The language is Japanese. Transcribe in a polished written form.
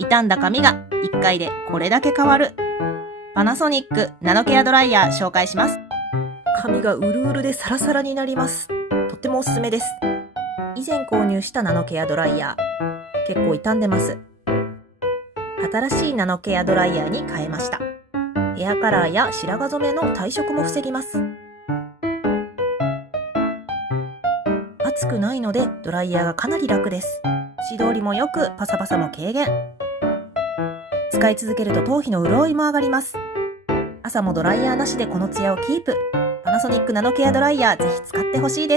傷んだ髪が1回でこれだけ変わる。パナソニックナノケアドライヤー紹介します。髪がうるうるでサラサラになります。とってもおすすめです。以前購入したナノケアドライヤー、結構傷んでます。新しいナノケアドライヤーに変えました。ヘアカラーや白髪染めの退色も防ぎます。熱くないのでドライヤーがかなり楽です。指通りもよく、パサパサも軽減。使い続けると頭皮の潤いも上がります。朝もドライヤーなしでこのツヤをキープ。パナソニックナノケアドライヤー、ぜひ使ってほしいです。